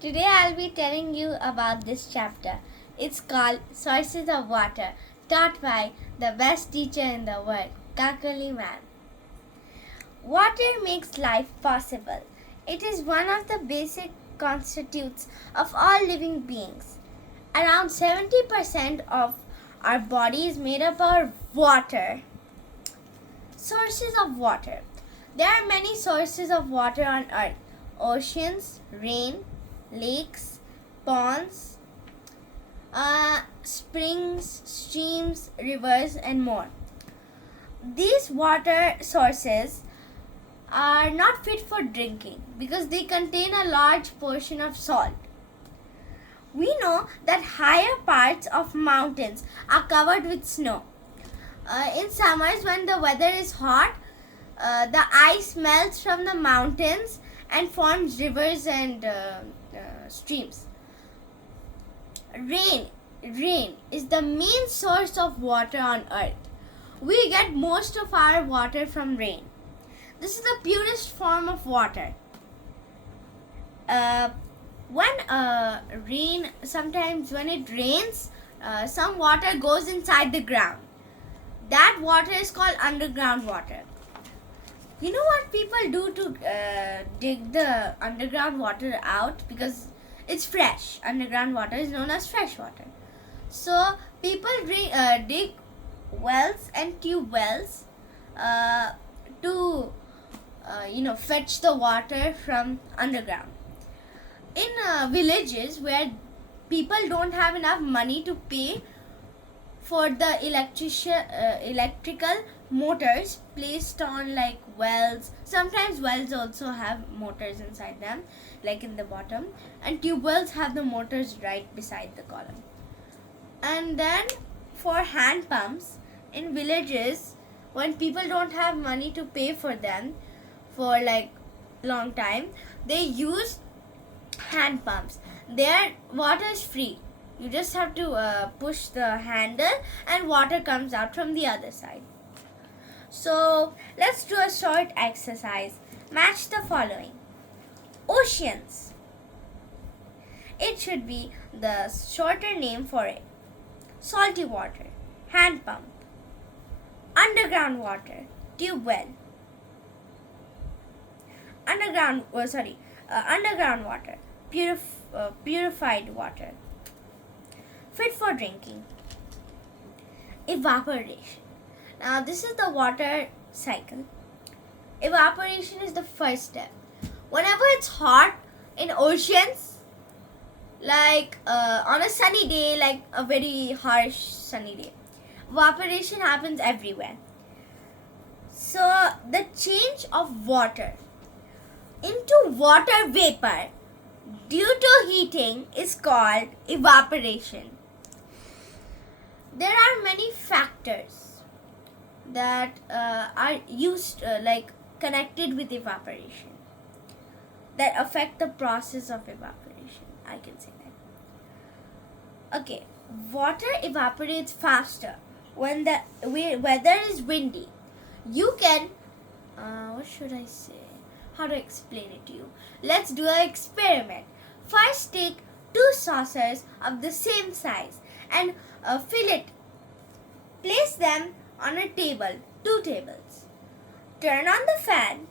Today I'll be telling you about this chapter. It's called Sources of Water, taught by the best teacher in the world, Kakali Man. Water makes life possible. It is one of the basic constituents of all living beings. Around 70% of our body is made up of water. Sources of water. There are many sources of water on earth: oceans, rain, lakes, ponds, springs, streams, rivers, and more. These water sources are not fit for drinking because they contain a large portion of salt. We know that higher parts of mountains are covered with snow. In summers, when the weather is hot, the ice melts from the mountains and forms rivers and streams. Rain is the main source of water on earth. We get most of our water from rain. This is the purest form of water. Sometimes when it rains, some water goes inside the ground. That water is called underground water. You know what people do to dig the underground water out? Because it's fresh. Underground water is known as fresh water. So people dig wells and tube wells to fetch the water from underground. In villages where people don't have enough money to pay for the electrical motors placed on like wells. Sometimes wells also have motors inside them, like in the bottom, and tube wells have the motors right beside the column. And then for hand pumps in villages, when people don't have money to pay for them for like long time, they use hand pumps. Their water is free. You just have to push the handle and water comes out from the other side. So let's do a short exercise. Match the following. Oceans. It should be the shorter name for it. Salty water, hand pump. Underground water, tube well. Underground water, purified water. Fit for drinking. Evaporation. Now this is the water cycle. Evaporation is the first step. Whenever it's hot in oceans, like on a sunny day, like a very harsh sunny day, evaporation happens everywhere. So the change of water into water vapor due to heating is called evaporation. There are many factors that are connected with evaporation that affect the process of evaporation. I can say that. Okay, water evaporates faster when the weather is windy. You can, what should I say? How to explain it to you? Let's do an experiment. First, take 2 saucers of the same size and fill it. Place them on a table, 2 tables. Turn on the fan.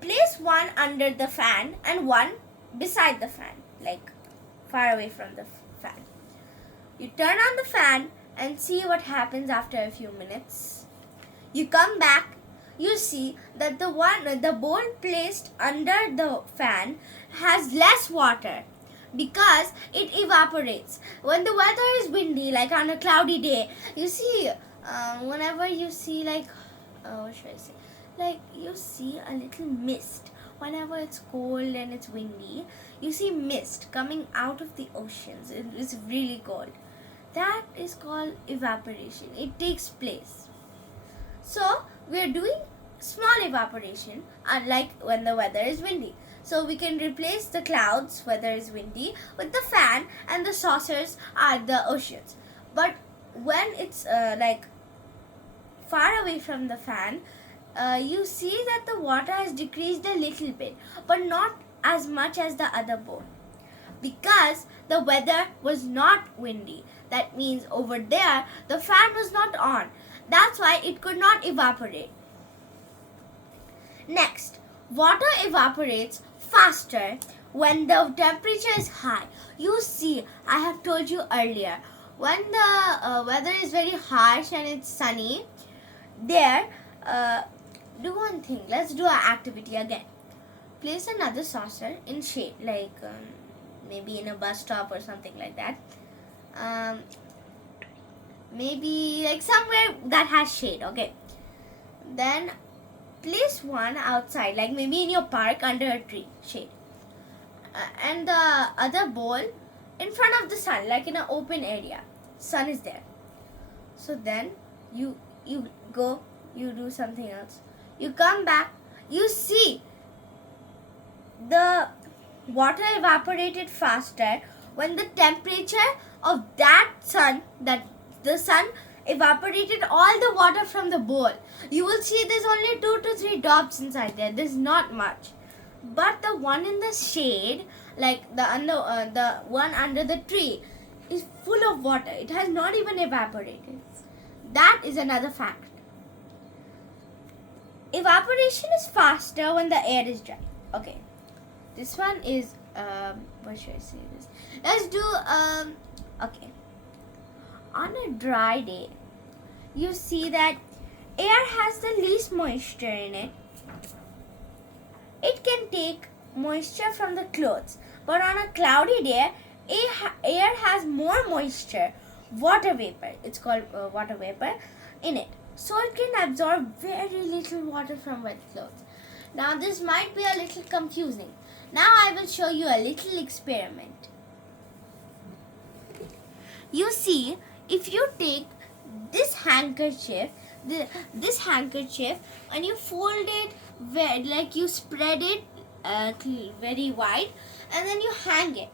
Place one under the fan and one beside the fan, like far away from the fan. You turn on the fan and see what happens after a few minutes. You come back. You see that the bowl placed under the fan has less water because it evaporates. When the weather is windy, like on a cloudy day, you see, whenever you see what should I say? Like you see a little mist. Whenever it's cold and it's windy, you see mist coming out of the oceans. It's really cold. That is called evaporation. It takes place. So we are doing small evaporation, unlike when the weather is windy. So we can replace the clouds, weather is windy, with the fan, and the saucers are the oceans. But when it's far away from the fan, you see that the water has decreased a little bit, but not as much as the other bowl. because the weather was not windy. That means over there the fan was not on. That's why it could not evaporate. Next, water evaporates faster when the temperature is high. You see, I have told you earlier, when the weather is very harsh and it's sunny, there, do one thing. Let's do our activity again. Place another saucer in shade, like maybe in a bus stop or something like that. Maybe like somewhere that has shade, okay? Then place one outside, like maybe in your park under a tree, shade. And the other bowl in front of the sun, like in an open area. Sun is there. So then you go, you do something else. You come back, you see the water evaporated faster when the temperature of that sun, that the sun evaporated all the water from the bowl. You will see there's only 2 to 3 drops inside there. There's not much. But the one in the shade, like the one under the tree, is full of water. It has not even evaporated. That is another fact. Evaporation is faster when the air is dry. Okay, this one is what should I say this? Let's do okay. On a dry day, you see that air has the least moisture in it. It can take moisture from the clothes, but on a cloudy day, air has more moisture, water vapor. It's called water vapor in it. So it can absorb very little water from wet clothes. Now this might be a little confusing. Now I will show you a little experiment. You see, if you take this handkerchief, and you fold it like you spread it very wide, and then you hang it,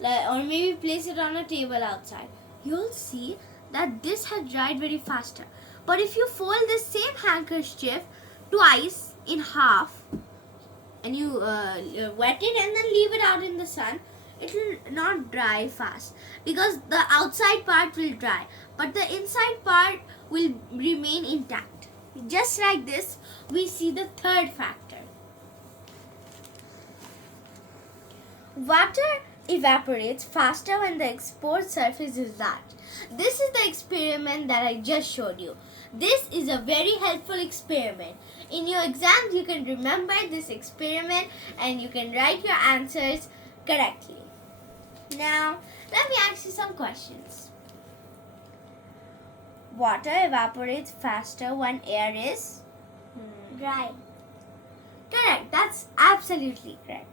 or maybe place it on a table outside, you'll see that this has dried very faster. But if you fold this same handkerchief twice in half and you wet it and then leave it out in the sun, it will not dry fast because the outside part will dry, but the inside part will remain intact. Just like this, we see the third factor. Water evaporates faster when the exposed surface is large. This is the experiment that I just showed you. This is a very helpful experiment. In your exams, you can remember this experiment and you can write your answers correctly. Now, let me ask you some questions. Water evaporates faster when air is dry. Correct. That's absolutely correct.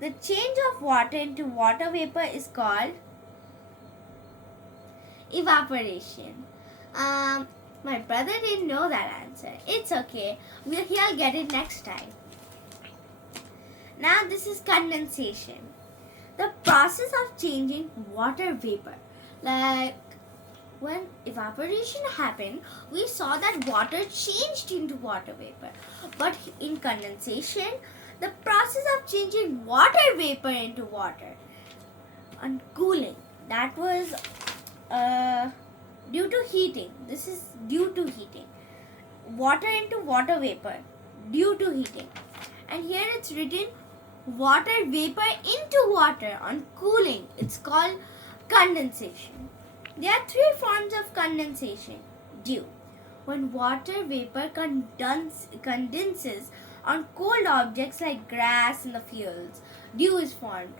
The change of water into water vapor is called evaporation. My brother didn't know that answer. It's okay. He'll get it next time. Now this is condensation. The process of changing water vapor. Like when evaporation happened, we saw that water changed into water vapor. But in condensation, the process of changing water vapor into water and cooling, that was due to heating. This is due to heating. Water into water vapor due to heating. And here it's written water vapor into water on cooling. It's called condensation. There are 3 forms of condensation. Dew. When water vapor condenses on cold objects like grass in the fields, dew is formed.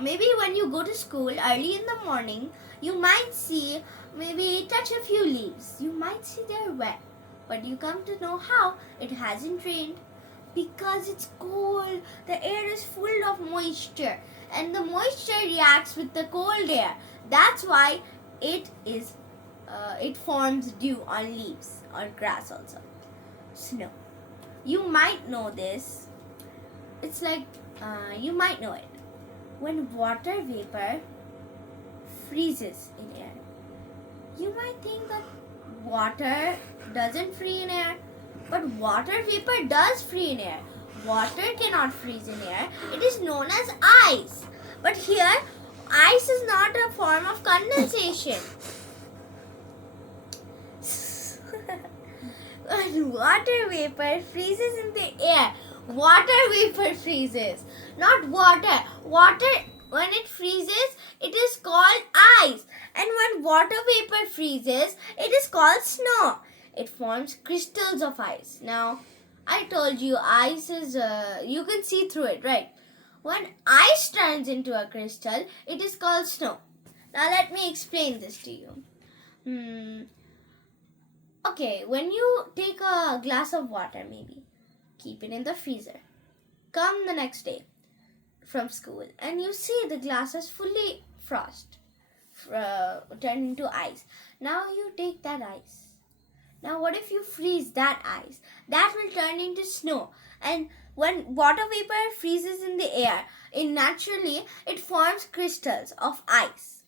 Maybe when you go to school early in the morning, you might see, maybe touch a few leaves. You might see they're wet, but you come to know how it hasn't rained. Because it's cold, the air is full of moisture, and the moisture reacts with the cold air. That's why it forms dew on leaves or grass also. Snow. You might know this. It's like, you might know it. When water vapor freezes in air, you might think that water doesn't freeze in air, but water vapor does freeze in air. Water cannot freeze in air. It is known as ice. But here, ice is not a form of condensation. When water vapor freezes in the air, water vapor freezes, not water. Water, when it freezes, it is called ice. And when water vapor freezes, it is called snow. It forms crystals of ice. Now, I told you ice is, you can see through it, right? When ice turns into a crystal, it is called snow. Now, let me explain this to you. Okay, when you take a glass of water, maybe, keep it in the freezer. Come the next day from school and you see the glass is fully turned into ice. Now you take that ice. Now what if you freeze that ice? That will turn into snow. And when water vapor freezes in the air, naturally it forms crystals of ice.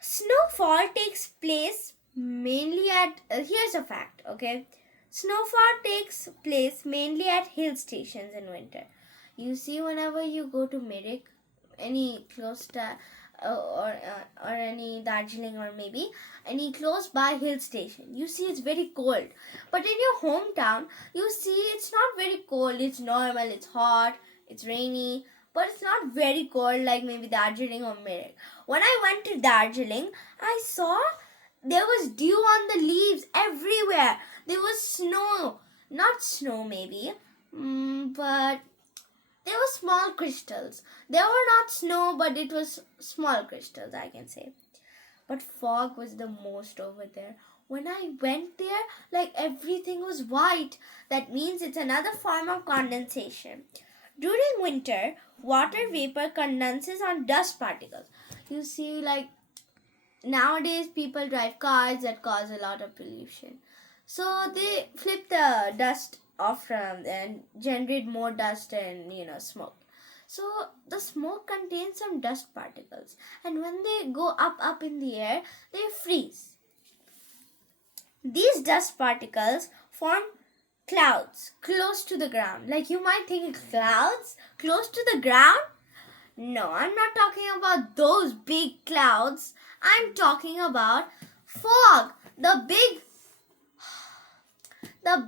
Snowfall takes place mainly at, here's a fact, okay? Snowfall takes place mainly at hill stations in winter. You see, whenever you go to Mirik, any close to, or any Darjeeling, or maybe any close by hill station, you see it's very cold. But in your hometown, you see it's not very cold. It's normal, it's hot, it's rainy, but it's not very cold like maybe Darjeeling or Mirik. When I went to Darjeeling, I saw there was dew on the leaves everywhere. There was snow. Not snow maybe, but there were small crystals. They were not snow, but it was small crystals, I can say. But fog was the most over there. When I went there, like everything was white. That means it's another form of condensation. During winter, water vapor condenses on dust particles. You see, like nowadays people drive cars that cause a lot of pollution. So they flip the dust off from and generate more dust and smoke. So the smoke contains some dust particles, and when they go up in the air, they freeze. These dust particles form clouds close to the ground. Like you might think clouds close to the ground? No, I'm not talking about those big clouds. I'm talking about fog. The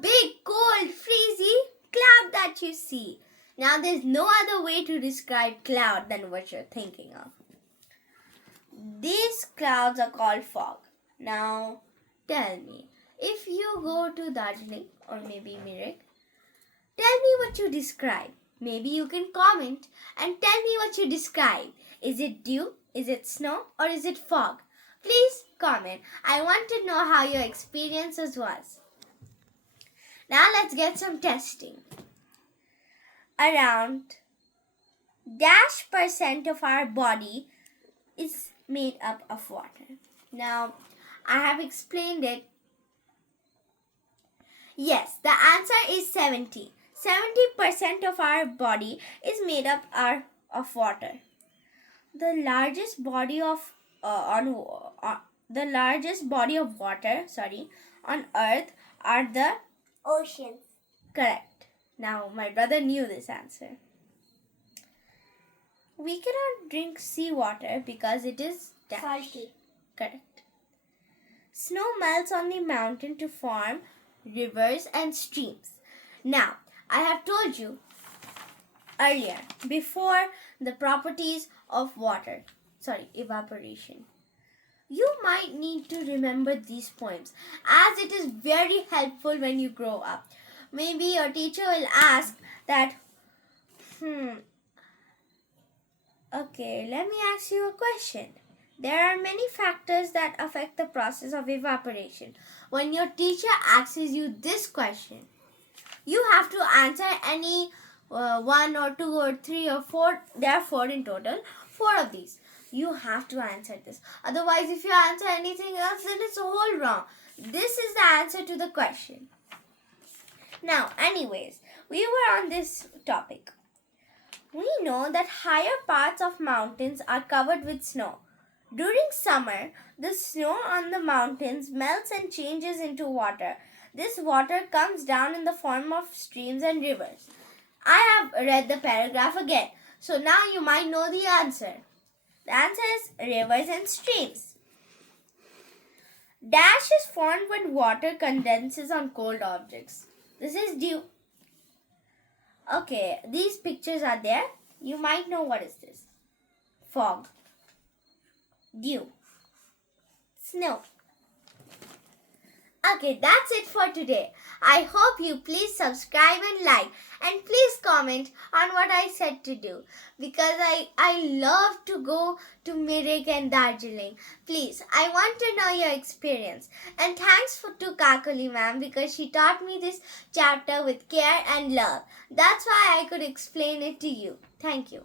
big cold freezy cloud that you see. Now there's no other way to describe cloud than what you're thinking of. These clouds are called fog. Now tell me, if you go to Darjeeling or maybe Mirik, tell me what you describe. Maybe you can comment and tell me what you describe. Is it dew? Is it snow? Or is it fog? Please comment. I want to know how your experiences was. Now let's get some testing. Around -% of our body is made up of water. Now, I have explained it. Yes, the answer is 70. 70% of our body is made up of water. The largest body of water, on Earth are the oceans. Correct. Now, my brother knew this answer. We cannot drink seawater because it is salty. Correct. Snow melts on the mountain to form rivers and streams. Now, I have told you earlier, before, the properties of water. Evaporation. You might need to remember these poems as it is very helpful when you grow up. Maybe your teacher will ask that, okay, let me ask you a question. There are many factors that affect the process of evaporation. When your teacher asks you this question, you have to answer any 1 or 2 or 3 or 4. There are 4 in total. 4 of these. You have to answer this. Otherwise, if you answer anything else, then it's all wrong. This is the answer to the question. Now, anyways, we were on this topic. We know that higher parts of mountains are covered with snow. During summer, the snow on the mountains melts and changes into water. This water comes down in the form of streams and rivers. I have read the paragraph again. So now you might know the answer. The answer is rivers and streams. Dash is formed when water condenses on cold objects. This is dew. Okay, these pictures are there. You might know what is this. Fog, dew, snow. Okay, that's it for today. I hope you please subscribe and like, and please comment on what I said to do, because I love to go to Mirik and Darjeeling. Please, I want to know your experience. And thanks to Kakali ma'am, because she taught me this chapter with care and love. That's why I could explain it to you. Thank you.